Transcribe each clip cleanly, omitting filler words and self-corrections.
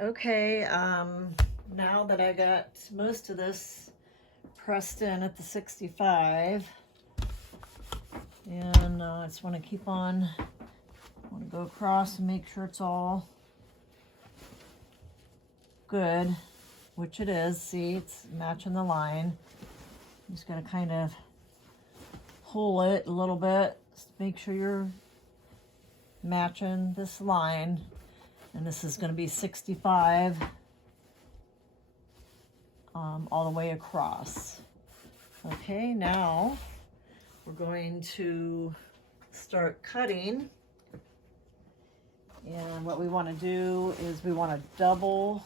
Okay, now that I got most of this pressed in at the 65, and I just want to keep on, I want to go across and make sure it's all good, which it is. See, it's matching the line. I'm just going to kind of pull it a little bit, just make sure you're matching this line. And this is going to be 65 all the way across. Okay, now we're going to start cutting. And what we want to do is we want to double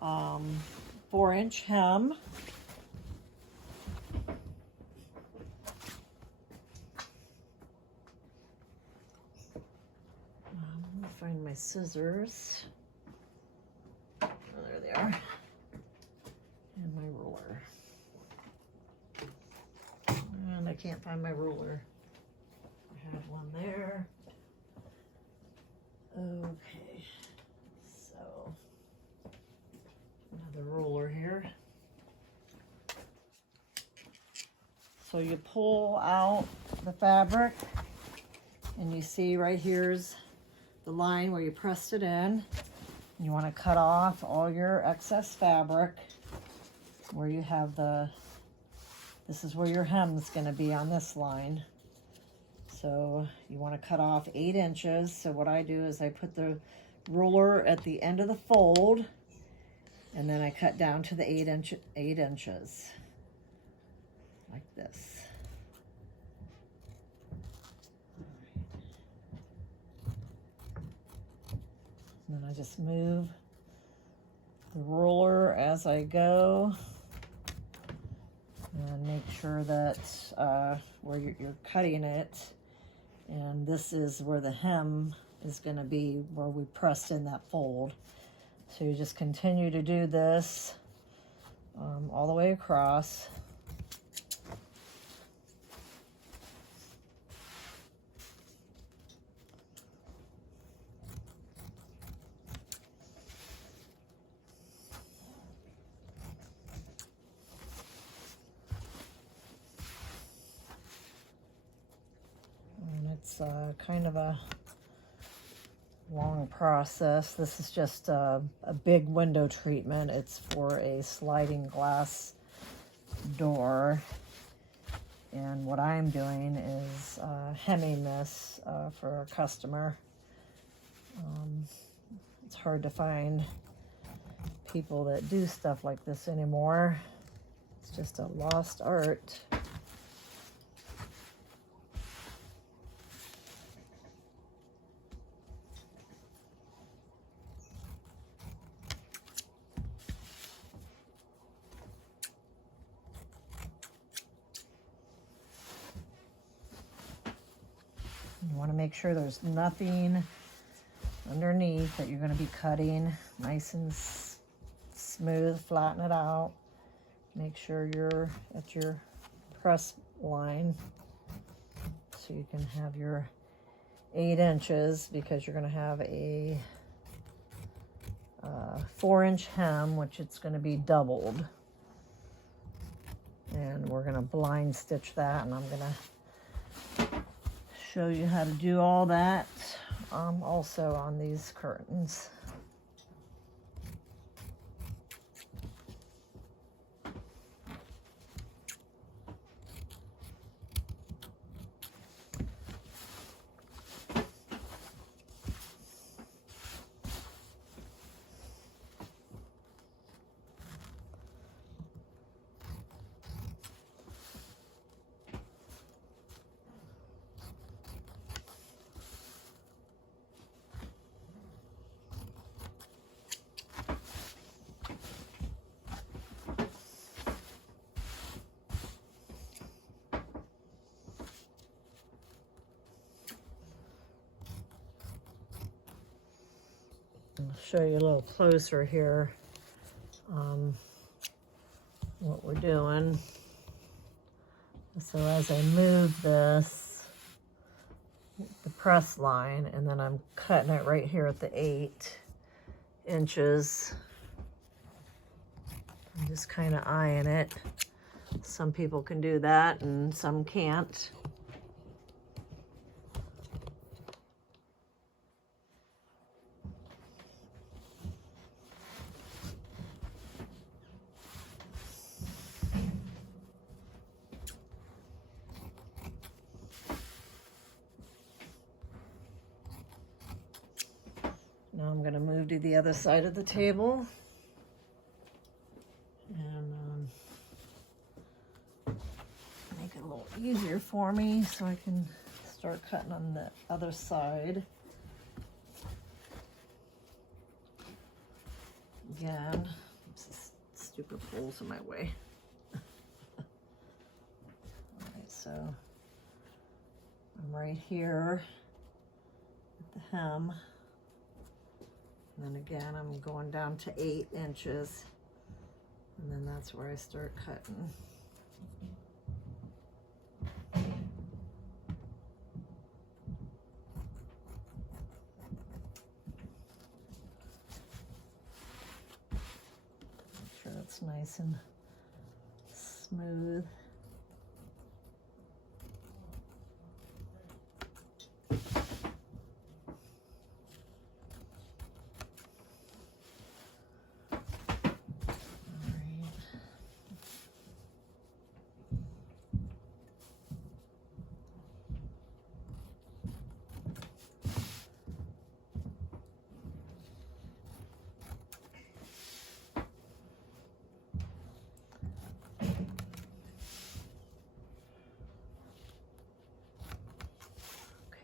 4-inch hem. Find my scissors. Oh, there they are. And my ruler. And I can't find my ruler. I had one there. Okay. So, another ruler here. So you pull out the fabric and you see right here's the line where you pressed it in. You want to cut off all your excess fabric where you have this is where your hem's going to be on this line. So you want to cut off 8 inches. So what I do is I put the ruler at the end of the fold and then I cut down to the 8 inches like this. And then I just move the ruler as I go and make sure that where you're cutting it, and this is where the hem is going to be where we pressed in that fold. So you just continue to do this all the way across. It's kind of a long process. This is just a big window treatment. It's for a sliding glass door. And what I'm doing is hemming this for a customer. It's hard to find people that do stuff like this anymore. It's just a lost art. You want to make sure there's nothing underneath that you're going to be cutting. Nice and smooth, flatten it out. Make sure you're at your press line so you can have your 8 inches, because you're going to have a 4-inch hem, which it's going to be doubled. And we're going to blind stitch that, and I'm going to show you how to do all that also on these curtains. I'll show you a little closer here what we're doing. So as I move this, the press line, and then I'm cutting it right here at the 8, inches. I'm just kind of eyeing it. Some people can do that and some can't. Now I'm going to move to the other side of the table and make it a little easier for me so I can start cutting on the other side. Again, this stupid pole's in my way. Alright, so I'm right here at the hem. And then again, I'm going down to 8 inches. And then that's where I start cutting. Make sure it's nice and smooth.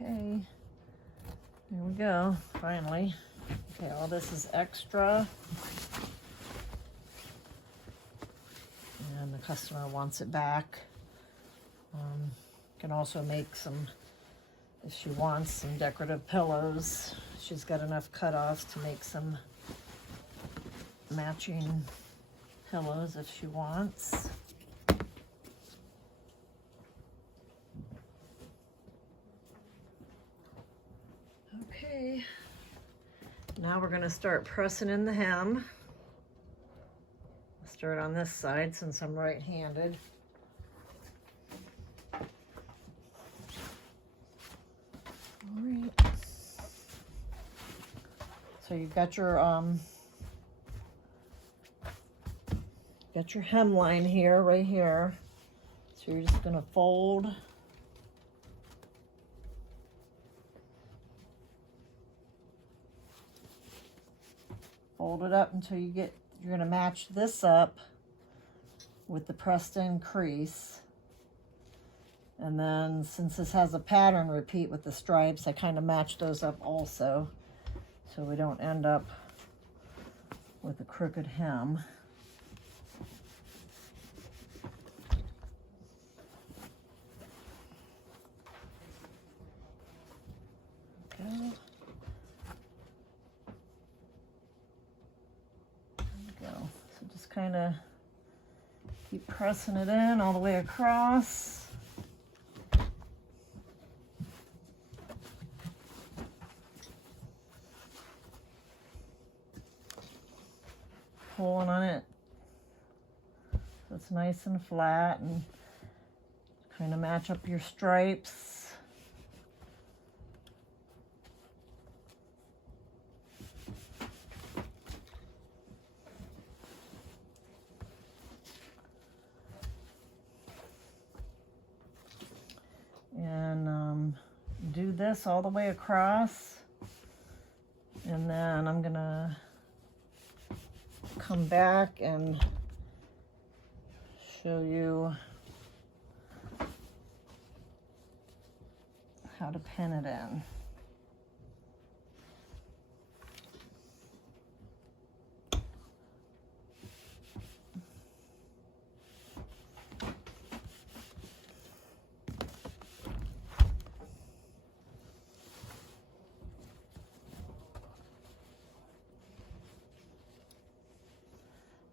Okay, there we go, finally. Okay, all this is extra. And the customer wants it back. Can also make some, if she wants, some decorative pillows. She's got enough cutoffs to make some matching pillows if she wants. Okay, now we're going to start pressing in the hem. I'll start on this side since I'm right-handed. All right. So you've got your hemline here, right here. So you're just going to fold. Fold it up until you're going to match this up with the pressed in crease. And then since this has a pattern repeat with the stripes, I kind of match those up also so we don't end up with a crooked hem. Okay. So just kind of keep pressing it in all the way across. Pulling on it so it's nice and flat and kind of match up your stripes. And do this all the way across, and then I'm gonna come back and show you how to pin it in.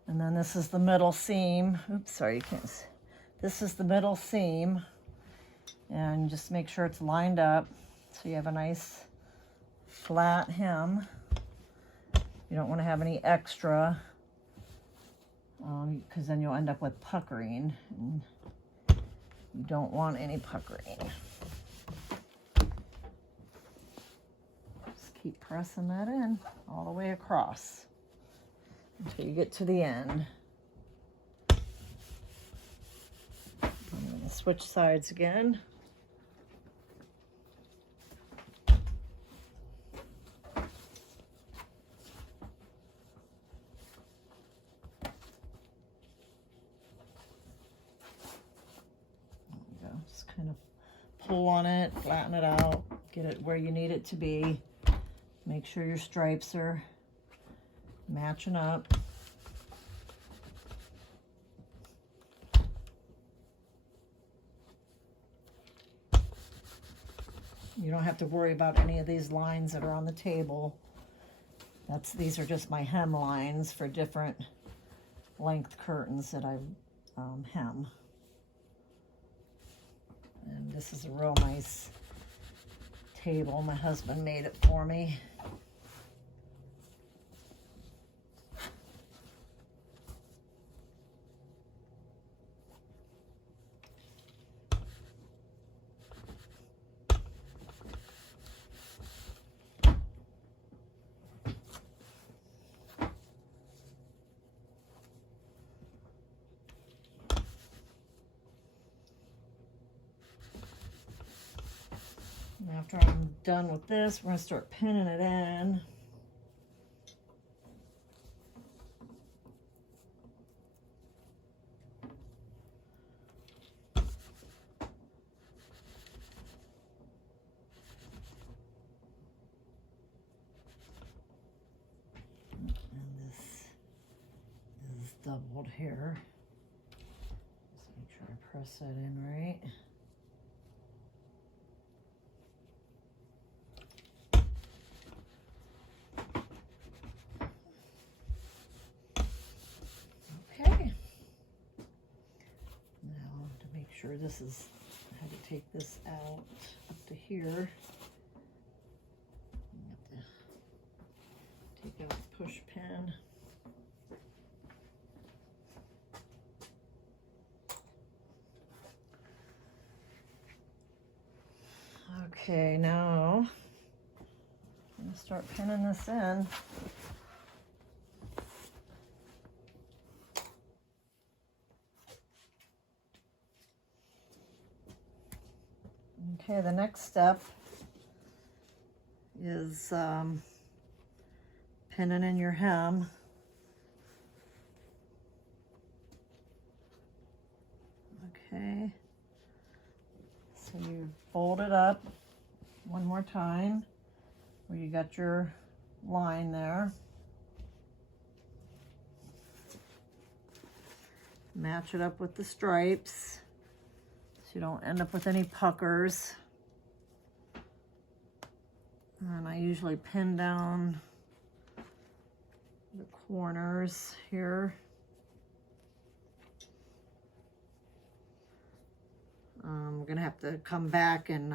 And then this is the middle seam. Oops, sorry, you can't see. This is the middle seam. And just make sure it's lined up so you have a nice flat hem. You don't want to have any extra, because then you'll end up with puckering, and you don't want any puckering. Just keep pressing that in all the way across until you get to the end. I'm going to switch sides again. Just kind of pull on it, flatten it out, get it where you need it to be. Make sure your stripes are matching up. You don't have to worry about any of these lines that are on the table. These are just my hem lines for different length curtains that I hem. And this is a real nice table. My husband made it for me. After I'm done with this, we're going to start pinning it in. And this is doubled here. Just make sure I press that in right. Sure, this is, I had to take this out up to here. I have to take out the push pin. Okay, now I'm going to start pinning this in. Okay, the next step is pinning in your hem. Okay, so you fold it up one more time where you got your line there. Match it up with the stripes so you don't end up with any puckers. And I usually pin down the corners here. I'm gonna have to come back and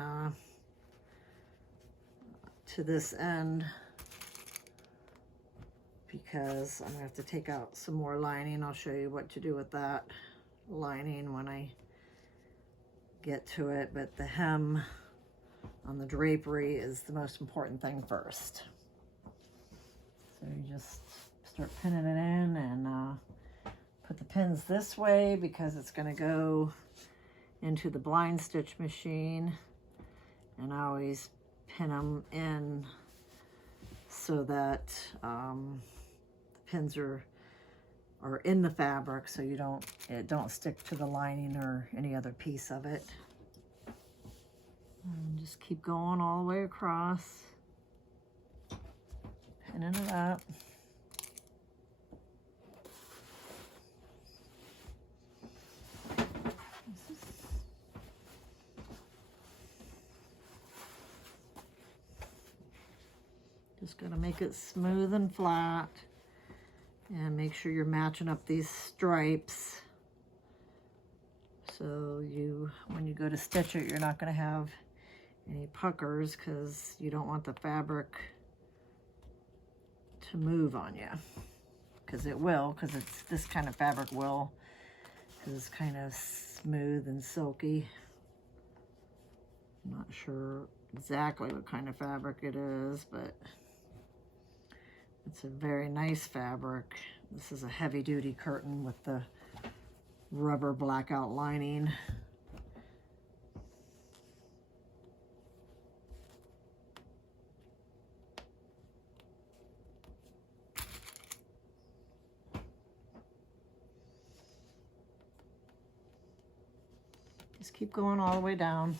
to this end because I'm gonna have to take out some more lining. I'll show you what to do with that lining when I get to it, but the hem on the drapery is the most important thing first. So you just start pinning it in and put the pins this way because it's going to go into the blind stitch machine, and I always pin them in so that the pins are in the fabric so it don't stick to the lining or any other piece of it. And just keep going all the way across, pinning it up. Just gotta make it smooth and flat, and make sure you're matching up these stripes so when you go to stitch it, you're not gonna have any puckers because you don't want the fabric to move on you, because it will, because it's this kind of fabric will, because it's kind of smooth and silky. I'm not sure exactly what kind of fabric it is, but it's a very nice fabric. This is a heavy-duty curtain with the rubber blackout lining. Just keep going all the way down.